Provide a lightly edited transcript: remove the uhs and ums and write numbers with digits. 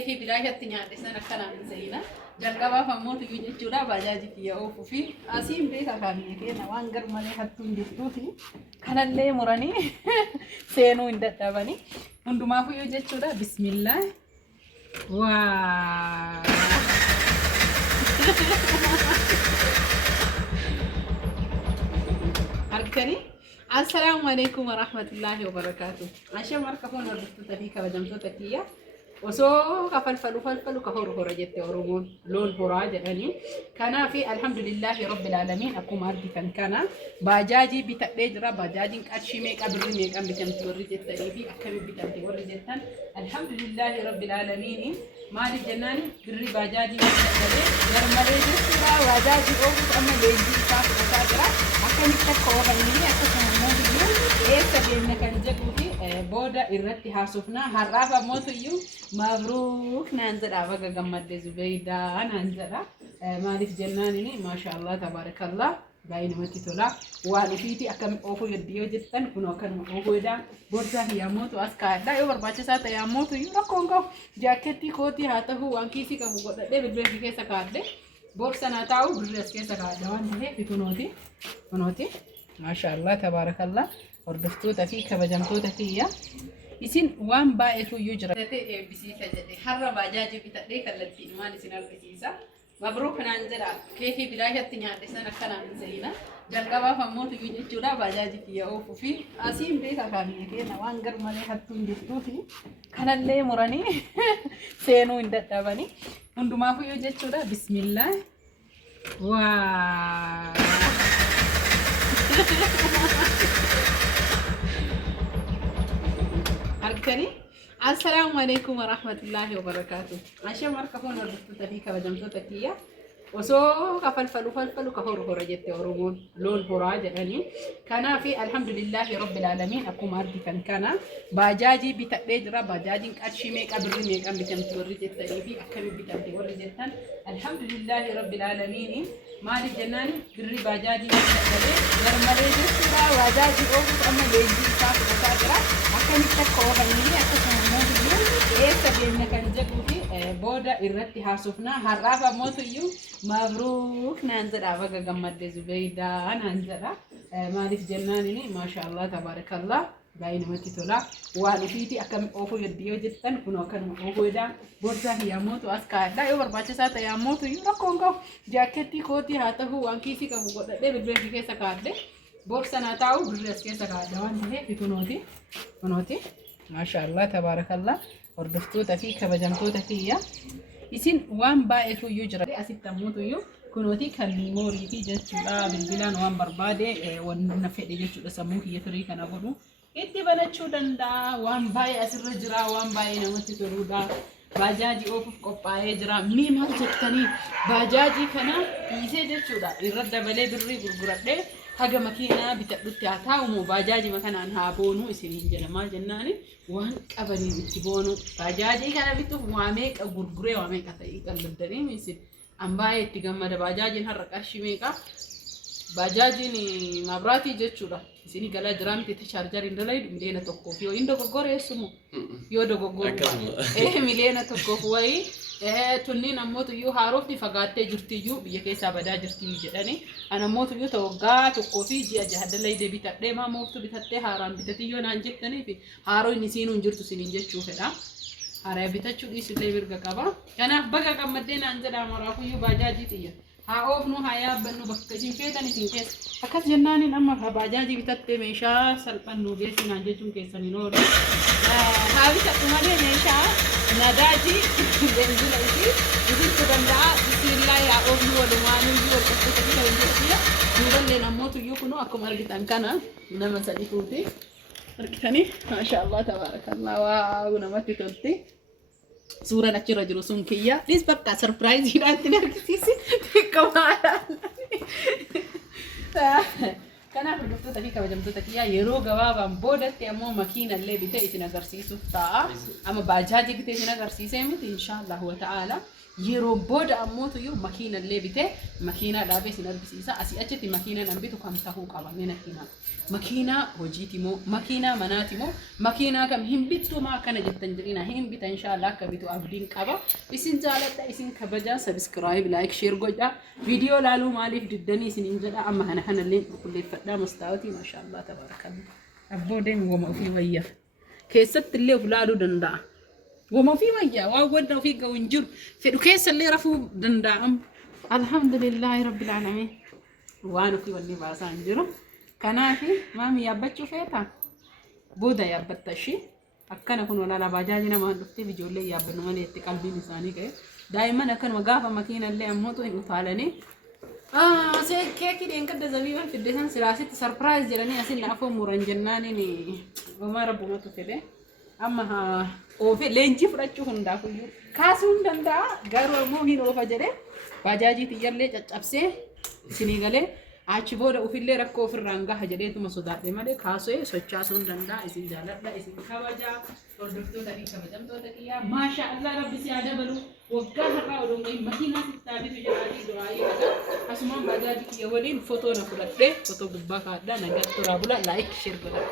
كيف بداية تنيا سنة كان من زينا jalqaba fammoota iyyuu jechuudha baajaaji kiyya oofuu fi asiin beeka kaabiyya keenya waan garmalee hattuun jirtuufi kanallee muranii seenuu hin dadhabanii hundumaafuu iyyuu jechuudha bismillah waa harkanii السلام عليكم ورحمة الله وبركاته. عشان مركبون وربطت فيك وجمتوت كيا وسو فلفل كهور هرجت ورمون لون هراج يعني كان في الحمد لله رب العالمين أكو مارتي كان باجاجي بتقدر باجاجي كأشيمك أبرنيك أم بتمت ورجت تريبي أكمل بتمت ورجت الحمد لله رب العالمين مال الجنان بري باجاجي بتقدر يرملي جسوا باجاجي أوف أما ليجي كاف وكادرا أكمل تكوه بني أكمل سبيلنا كان جبوتي بودا إرتي حاسوفنا هرافا موتيو مبروك ننزل أبغى جمد زبيدا ننزل مالف جناني ما شاء الله تبارك الله باين متي تولا وانفيتي أكم أوفو يديو جدا كنا كان أوفو دا بورسا هي موت واسكار دا يوبر باتش ساتا يا موت يورا كونغو جاكيتي كوتي هاته هو أنكيسي كم قدر ده بالبيت كيسا كارده بورسا ناتاو بالبيت كيسا كارده وان ده في كنوتي ما شاء الله تبارك الله وردفتوتا فيك بجمتوتا فيا isin waan baay'eetu iyyuu jira ta'e bisiisa jedhe harra baajaaji bitadhee kallattiin waan isin argisiisa mabruuk naan jedha keefii bilaashatti nyaadhe sana kanaan zeyna jalqabaaf ammoota iyyuu jechuudha baajaaji kiyya oofuu fi asiin beeka kaabiyya keenya waan garmalee hattuun jirtuufi kanallee muranii seenuu hin dadhabanii hundumaafuu iyyuu jechuudha bismillah waa harkanii السلام عليكم ورحمة الله وبركاته. عشان مركبون وربطت فيك وجمتوت كيا وسو فلفل كهور هرجت ورمون لون هراج يعني كان في الحمد لله رب العالمين أكو مارتي كان باجاجي بتقدر باجاجي كأشيمك أبرنيك أم بتمت ورجت تريبي أكمل بتمت ورجت الحمد لله رب العالمين مال الجنان بري باجاجي بتقدر يرملي جسوا باجاجي أوف أما ليجي كاف وكادرا أكمل تكوه بني أكمل سبيلنا كان جبوتي بودا إرتي حاسوفنا هرافا موتيو مبروك ننزل أبغى جمد زبيدا ننزل مالف جناني ما شاء الله تبارك الله باين متي تولا وانفيتي أكم أوفو يديو جدا كنا كان أوفو دا بورسا هي موت واسكار دا يوبر باتش ساتا يا موت يورا كونغو جاكيتي كوتي هاته هو أنكيسي كم قدر ده بالبيت كيسا كارده بورسا ناتاو بالبيت كيسا كارده وان ده في كنوتي ما شاء الله تبارك الله وردفتوتا فيك بجمتوتا فيا isin waan baay'eetu iyyuu jira asitti tammuutu iyyuu kunooti kan miimooriitii jechuudha bilbilaan waan barbaade wanna fedhe jechuudha sammuu kiyya firii kana godhu itti banachuu danda'a waan baay'ee asirra jira waan baay'ee namatti toluudha baajaaji oofuuf qophaa'ee jira mee maal jettanii baajaaji kana dhiisee jechuudha irra dabalee birrii gurguradhee haga makiinaa bitadhutti haa taa'umoo baajaaji makanaan haa boonuu isiniin jedha maal jennaani waan qabaniin itti boonu baajaaji kana bituuf waamee gurguree waamee ta'ii qalladanii miisin ambaayee itti gammada baajaajiin har'a qarshii meeqa baajaajiin mabraatii jechuudha isinii galaa jira miti itti chaarjariin dalaydu miliyoona tokkoof yoo inni dogoggoreessumu yoo dogoggoru miliyoona tokkoof wayii tunniin ammoo tuyyuu haarofni fagaattee jirtiyyuu biyya keessaa badaa jirtii jedhani ana ammoo tuyyuu tawaggaa tokkoo fi ji'a jaha dalayde bitadhee maa mooftu bitattee haaraan bitatiyyoo naan jettaniif haaroo inni siinuun jirtu siniin jechuu fedha haaraa bitachuu dhiisitee mirga qaba kanaaf baga gammaddee naan jedhaa maraafuyyuu baajaajii xiyya haa oofnu haa yaabbannu bakka isin feetan isin keessa akkas jennaaniin amma baajaajii bitattee meeshaa salphannu geessi naan jechuun keessaniin oolu haa bitadhu malee meeshaa nadaji benzina isi danda'a bismillah yaa oofnu walumaanuu iyyuu walqaxxeessa bita hin jirtiya duuballee namoota iyyuu kunuu akkuma argitan kana nama sadii fuuti argitanii maasha Allah tabaarakallah waa namatti tolti suuraan achirra jiru sun kiyya dhiis bakka sarpiraayiziidhaan itti argisiisi xiqqoomaadhaan كان في الدكتور تفيك وجمدتك يا يرو جوابا بودت أمو ماكينة اللي بتأتي نجرسيسو تا أما باجاجي بتأتي نجرسيسه مت إن شاء الله هو تعالى يرو بود أمو تيو ماكينة اللي بتأ ماكينة دابس نربسيسا أسي أجتي ماكينة نبيتو كم تهو قبلنا هنا ماكينة وجيتي مو ماكينة مناتي مو ماكينة كم هم بيتو ما كان جتنجرينا هم بيت إن شاء الله كبيتو أبدين كبا إسين جالت إسين كبجا سبسكرايب لايك شير جوجا فيديو لالو ماليف جدني إسين إنجلا أما هنا اللي كل فدا مستواتي ما شاء الله تبارك الله أبودين وما في ويا كيست اللي ولادو دندا وما في ويا وودنا في جونجر في كيس اللي رفوا دندا الحمد لله رب العالمين وانو في واللي باسان جرو كنافي مامي يابتشو فيتا بودا يابتشي أكنا كن ولا لا باجاجنا ما دفتي بجولة يابنو من يتقلبي لساني كه دائما أكن وقافة ماكينة اللي أموتو إنه ثالني سي كيكي دين كده زبيبا في الدهان سلاسة سربرايز جلني أسين نعفو مرنجناني ني وما ربنا تفيده أما ها أوفي لينجي فراتشو هندا فيو كاسون دندا غارو مو هين أوفا جده باجاجي تيجرلي تجابسه سنيغالي achi booda ufillee rakkoo ofirraan gaha jedheetuma sodaadhe malee kaasee sochaasuun danda'a isin jaaladha isin kabaja hordoftoota fi kabajamtoota kiyyaa maasha Allah rabbi si haa dabalu waggaa har'aa oduun makiinaa sittaabitu jedhanii du'aayii dhaga asumaan bajaajii kiyya waliin footoo na fudhadhe footoo gubbaa kaadhaa nagaa turaa bula laayik sheer godha